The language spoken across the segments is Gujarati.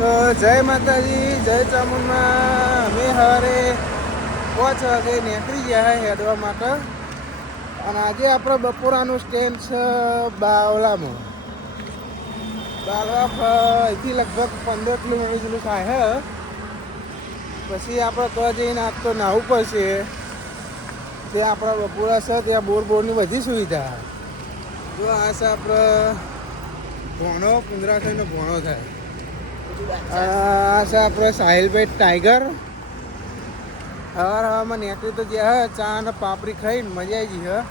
તો જય માતાજી, જય ચામુંડમાં. અમે સવારે 5 વાગે નીકળી ગયા હેડવા માટે. અને આજે આપણે બપોરાનું સ્ટેન્ડ છે બાવલામાં. બાવલા અહીંથી લગભગ 15 કિલોમીટર જેટલું થાય. પછી આપણે તો જઈને આજ તો નાહવું પડશે. ત્યાં આપણા બપોરા છે, ત્યાં બોરની બધી સુવિધા. જો આ છે આપણે ભોણો, કુંદરાખાઈનો ભોણો થાય. આ છે આપણે સાહિલભાઈ ટાઈગર. હવામાં નીકળી તો ગયા ચા અને પાપડી ખાઈને મજા આવી ગઈ.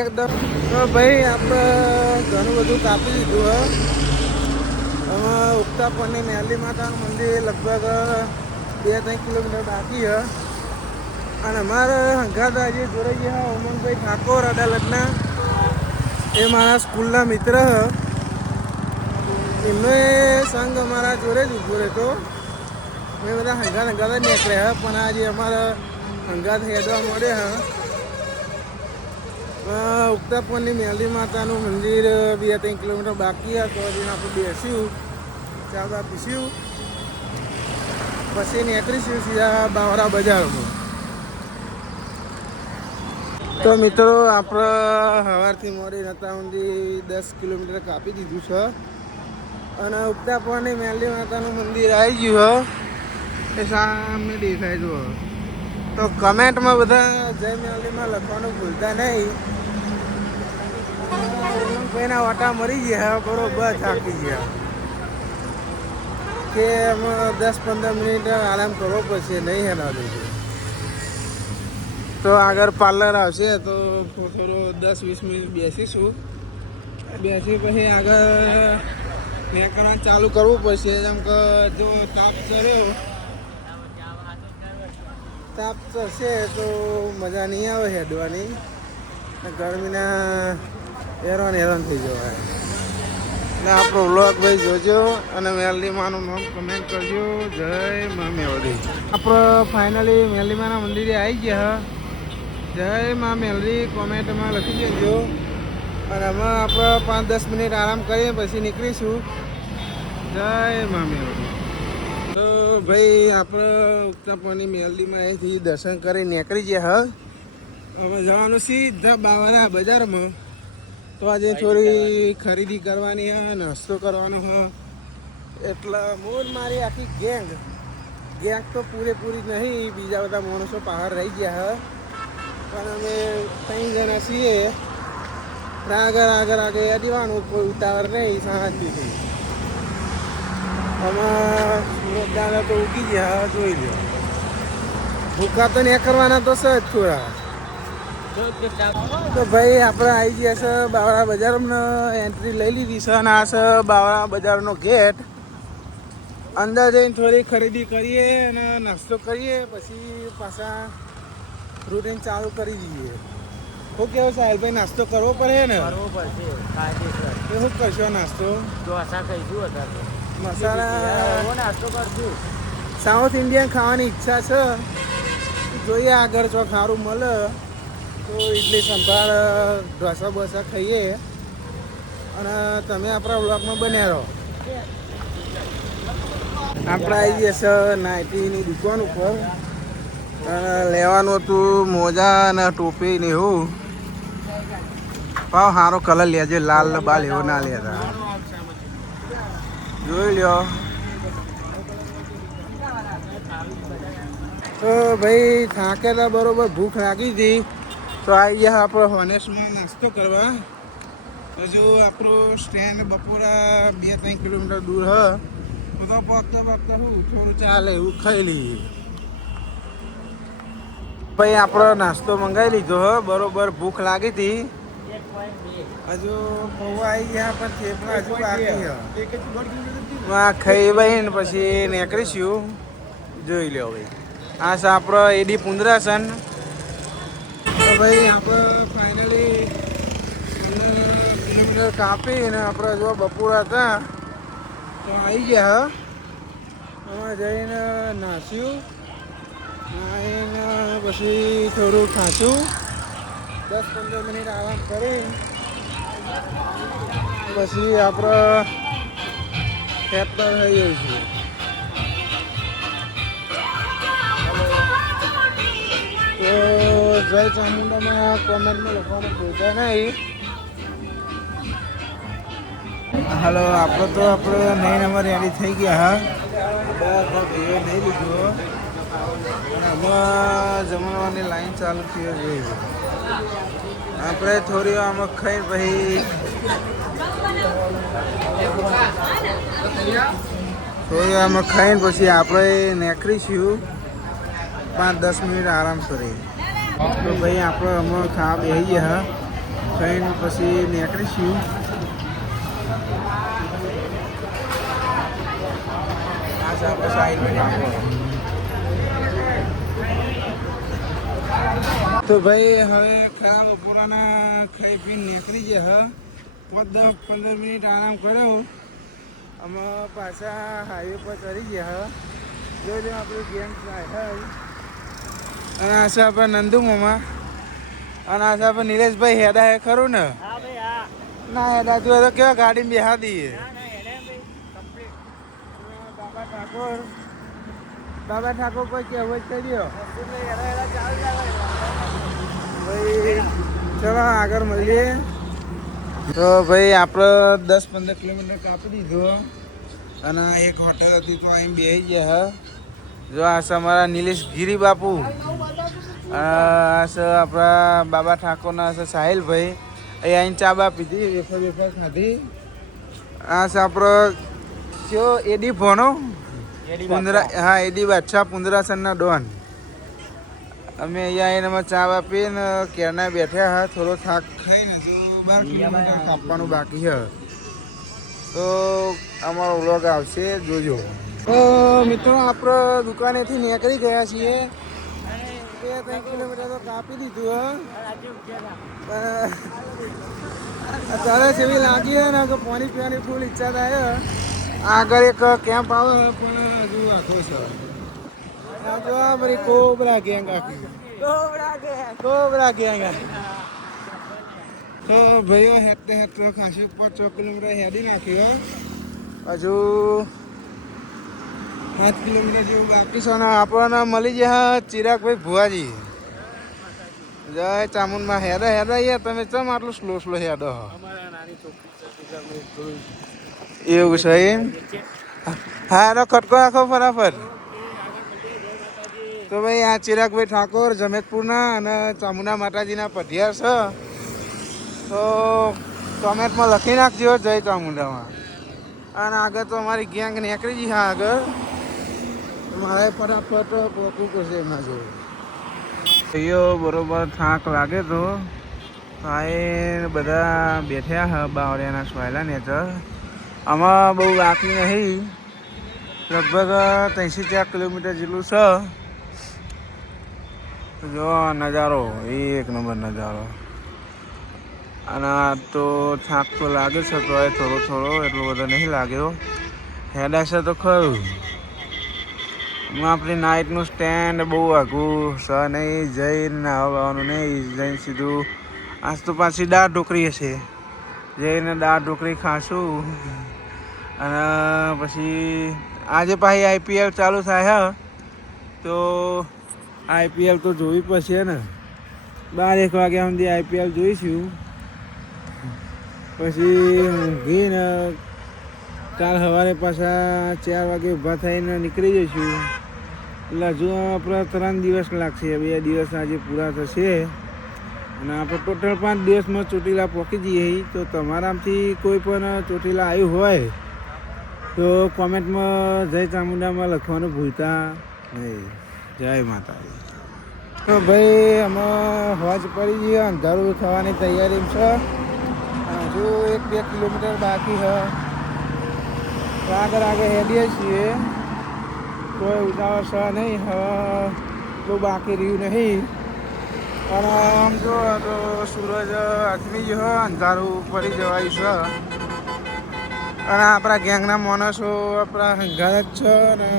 એકદમ તો ભાઈ આપણે ઘણું બધું કાપી દીધું. હવે ઉગતા પરની મેલી માતાનું મંદિર લગભગ 2-3 કિલોમીટર બાકી છે. અને અમારે હંગાત આજે જોડે ગયા ઉમંગભાઈ ઠાકોર અડાલતના. એ મારા સ્કૂલના મિત્ર. એમનો સંઘ અમારા જોડે જ ઊભો રહેતો. મેં બધા હંગાત જ નીકળ્યા. પણ આજે અમારા હંગાત હેડવા મળે. ઉગતા પરની મેલી માતાનું મંદિર 2-3 કિલોમીટર બાકી તો હજી આપણે બેસ્યું, ચા બા પીસ્યું, પછી નીકળીશું સીધા બાવરા બજારમાં. તો મિત્રો આપણે સવારથી મોડી નતા સુધી 10 કિલોમીટર કાપી દીધું છે. અને ઉગતા પરની મેલી માતાનું મંદિર આવી ગયું એ સામે દેખાય જુઓ. તો કમેન્ટમાં બધા જય મેલીમાં લખવાનું ભૂલતા નહીં. કોઈના વાટા મરી ગયા, બરોબર થાકી ગયા કે એમાં 10-15 મિનિટ આરામ કરવો પડશે, નહીં હેલા દેશે. તો આગળ પાર્લર આવશે તો થોડો 10-20 મિનિટ બેસીશું. બેસી પછી આગળ નીકળવાનું ચાલુ કરવું પડશે. જેમ કે જો તાપ ચડશે તો મજા નહીં આવે હેડવાની. ગરમીના હેરાન થઈ જવાય. એટલે આપણો વ્લોગ ભાઈ જોજો અને મેલીમાનું નામ કમેન્ટ કરજો. જય મા મેલડી. આપણે ફાઇનલી મેલીમાના મંદિરે આવી ગયા. જય મા મેલડી કોમેન્ટમાં લખી દેજો. અને આમાં આપણે 5-10 મિનિટ આરામ કરીએ પછી નીકળીશું. જય મા મેલડી. તો ભાઈ આપણે ઉગતા પરની મેલડીમાં અહીંથી દર્શન કરી નીકળી ગયા. હવે જવાનું સીધા બાવરા બજારમાં. તો આજે થોડી ખરીદી કરવાની હે, નાસ્તો કરવાનો હે. એટલે મોજ મારી આખી ગેંગ તો પૂરેપૂરી નહીં, બીજા બધા માણસો બહાર રહી ગયા હે. પણ અમે 3 જણા છીએ. આગળ અડીવાનું, કોઈ ઉતાવળ નહીં, શાંતિથી. આમાં સુરત દાદા તો ઉગી ગયા, જોઈ લો. ભૂકા તો નહીં કરવાના તો સજ થોડા. તો ભાઈ આપણે આવી ગયા છે બાવળા બજારમાં. એન્ટ્રી લઈ લીધી છે અને આ છે બાવળા બજારનો ગેટ. અંદર જઈને થોડી ખરીદી કરીએ અને નાસ્તો કરીએ, પછી પાછા રૂટીન ચાલુ કરી દઈએ. શું કેવું સાહેબભાઈ, નાસ્તો કરવો પડે ને? કરવો પડશે. શું કરશો નાસ્તો? ઢોસા ખાઈશું અત્યારે. મસાલા નાસ્તો કરશું. સાઉથ ઇન્ડિયન ખાવાની ઈચ્છા છે. જોઈએ આગળ જો સારું મળે તો ઇડલી સંભાળ ઢોસા બોસા ખાઈએ. અને તમે આપણા બ્લોગમાં બન્યા રહો. આપણે આવી ગયા છે નાઇટીની દુકાન ઉપર. લેવાનું હતું મોજા અને ટોપી ને એવું. ભાવ સારો કલર લેજો, લાલ બાલ એવો ના લેતા. જોઈ લ્યો. તો ભાઈ થાકેલા, બરોબર ભૂખ લાગી હતી. તો આવી ગયા આપણે હોનેસ્ટમાં નાસ્તો કરવા. હજુ આપણો સ્ટેન્ડ બપોરા 2-3 કિલોમીટર દૂર હ. તો પાકતા હું થોડું ચાલે એવું ખાઈ લઈએ. ભાઈ આપણો નાસ્તો મંગાવી લીધો હ. બરોબર ભૂખ લાગી હતી. હજુ પૌવા આવી ગયા પણ થેપલા હજુ બાકી ખાઈ ભાઈ ને પછી નીકળીશું. જોઈ લો ભાઈ. આ છે આપણો એડી પુંદરાસન. તો ભાઈ આપણે ફાઇનલી 15 કિલોમીટર કાપીને આપણે જો બપોરા હતા તો આવી ગયા. હવે જઈને નાસ્યું, નાહીને પછી થોડું ખાંચું, 10-15 મિનિટ આરામ કરી પછી આપણે ટ્રેક્ટર થઈ ગયું છે. તો જય ચામુંડામાં કોમેન્ટમાં લખવાનું ભૂલતા નહીં. હાલો, આપણે 9 નંબર રેડી થઈ ગયા. હા, બધા ભેગો નહીં લીધો અને હમણાં જમણવાની લાઈન ચાલુ થઈ ગઈ. આપણે થોડી આમાં ખાઈ પછી આપણે નીકળીશું. 5-10 મિનિટ આરામ કરી. તો ભાઈ આપણે હમણાં ખાવા બેસી ગયા. ખાઈને પછી નીકળીશું. તો ભાઈ હવે ખરાબ બપોરાના ખાઈ પીને નીકળી ગયા. 5-10-15 મિનિટ આરામ કર્યો. અમે પાછા હાઈવે પર ચડી ગયા. જોજો આપણે ગેમ અને આ છે આપણે નંદુ મામા અને આ છે આપણે નિલેશભાઈ. હેડા હે ખરું ને? ના હેડા તું તો કેવા ગાડીમાં બેહા દઈએ. બાબા ઠાકોર કોઈ કહેવત કર્યો ભાઈ. ચલો આગળ મળીએ. તો ભાઈ આપણે 10-15 કિલોમીટર કાપી દીધું અને એક હોટલ હતી તો અહીં બેસી ગયા. જો આ છે અમારા નિલેશ ગીરી બાપુ. આ છે આપણા બાબા ઠાકોરના છે સાહિલભાઈ. અહીં આવીને ચા બા પીધી, વેફર ખાધી. આ છે આપણો કયો એડી ભણો પુંદરા. હા, એડી બાદશાહ પુંદરાસનના ડોન. અમે અહીંયા આવીને અમે ચા આપીને કેરના બેઠ્યા. હા, થોડો થાક ખાઈને હજુ 12 કિલોમીટર કાપવાનું બાકી છે. તો અમારો વ્લોગ આવશે, જોજો. તો મિત્રો આપણે દુકાનેથી નીકળી ગયા છીએ. 2-3 કિલોમીટર તો કાપી દીધું. સરસ એવી લાગી ને કે પાણી પીવાની ફૂલ ઈચ્છા થાય. આગળ એક કેમ્પ આવે પણ હજુ આખો છે. જો બધી કોબરા ગેંગ આખી. કોબરા ગેંગ તો ભાઈઓ હેઠે ખાસી 5-6 કિલોમીટર હેડી નાખ્યું. હજુ 7 કિલોમીટર જેવું બાકી છે. અને આપણને મળી ગયા ચિરાગભાઈ ભુવાજી. જય ચામુંડમાં. હેડા યાર તમે ચમ આટલું સ્લો હેડો? એવું છે એમ? હા, એનો ખટકો રાખો ફટાફટ. તો ભાઈ આ ચિરાગભાઈ ઠાકોર જમેતપુરના અને ચામુંડા માતાજીના પઢિયાર છે. તો કોમેન્ટમાં લખી નાખજો જય ચામુંડામાં. અને આગળ તો અમારી ગેંગ નીકળી ગઈ. હા, આગળ મારે ફટાફટ પહોંચવું પડશે એમના જોડે. ભાઈઓ બરોબર થાક લાગે તો આ બધા બેઠ્યા હા બાવળિયાના સોયલા નેચર. આમાં બહુ બાકી નહીં, લગભગ 3-4 કિલોમીટર જેટલું છે. જો નજારો એક નંબર નજારો. અને તો થાક તો લાગે છે તો થોડો એટલો બધો નહીં લાગ્યો. હેડાશે તો ખરું. આપણી નાઇટનું સ્ટેન્ડ બહુ આઘું છે નહીં. જઈને આવવાનું નહીં, જઈને સીધું આજ તો પાછી દાળ ઢોકળી હશે. જઈને દાળ ઢોકળી ખાશું. અને પછી આજે પાછી IPL ચાલુ થાય. તો IPL તો જોવી પડશે ને. 12-1 વાગ્યા સુધી IPL જોઈશું. પછી ઊંઘીને કાલ સવારે પાછા 4 વાગે ઊભા થઈને નીકળી જઈશું. એટલે હજુ આપણે 3 દિવસ લાગશે. 2 દિવસ આજે પૂરા થશે અને આપણે ટોટલ 5 દિવસમાં ચોટીલા પહોંચી જઈએ. તો તમારામાંથી કોઈ પણ ચોટીલા આવ્યું હોય તો કોમેન્ટમાં જય ચામુંડામાં લખવાનું ભૂલતા નહીં. જય માતાજી. તો ભાઈ અમે હોજ પડી જઈએ. અંધારું થવાની તૈયારી છે. હજુ 1-2 કિલોમીટર બાકી છે. આગળ હેડીએ છીએ. કોઈ ઉતાવળ છે નહીં. હવે બહુ બાકી રહ્યું નહીં. અને આમ જો તો સૂરજ આથમી ગયો, અંધારું પડી જવાય છે. અને આપણા ગેંગના માણસો આપણા હંગાત જ છે અને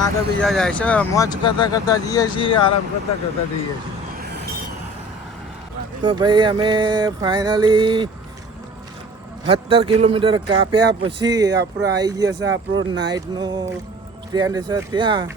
આગળ બીજા જાય છે. મોજ કરતાં જઈએ છીએ, આરામ કરતાં જઈએ છીએ. તો ભાઈ અમે ફાઇનલી 17 કિલોમીટર કાપ્યા પછી આપણે આવી ગયા છે આપણો નાઇટનો સ્ટેન્ડ છે ત્યાં.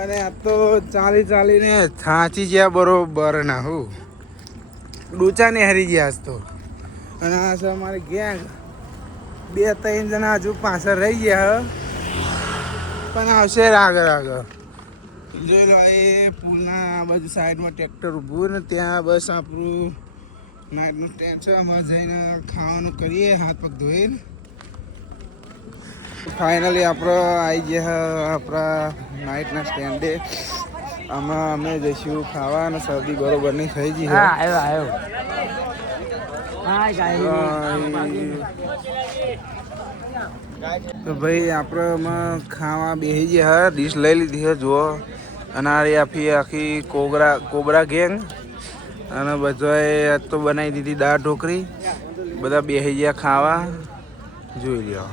અને આ તો ચાલીને થાંચી ગયા બરોબર ના હું ડૂચાને હારી ગયા આજ તો. અને આ છે અમારી ગેંગ, 2-3 જણા હજુ પાછળ રહી ગયા પણ આવશે આગળ. જોઈ લો એ પુલના આ બાજુ સાઈડમાં ટ્રેક્ટર ઊભું ને ત્યાં બસ આપણું નાઇટનું સ્ટેન્ડ છે. અમે જઈને ખાવાનું કરીએ હાથ પગ ધોઈને. ફાઇનલી આપણે આવી ગયા આપણા નાઇટના સ્ટેન્ડે. આમાં અમે જઈશું ખાવા અને શરદી બરોબર નહીં થઈ ગઈ. તો ભાઈ આપણે ખાવા બેસી ગયા, ડીશ લઈ લીધી છે જુઓ. અને આખી કોબરા ગેંગ અને બધાએ તો બનાવી દીધી દાળ ઢોકળી. બધા બેસી ગયા ખાવા, જોઈ લ્યો.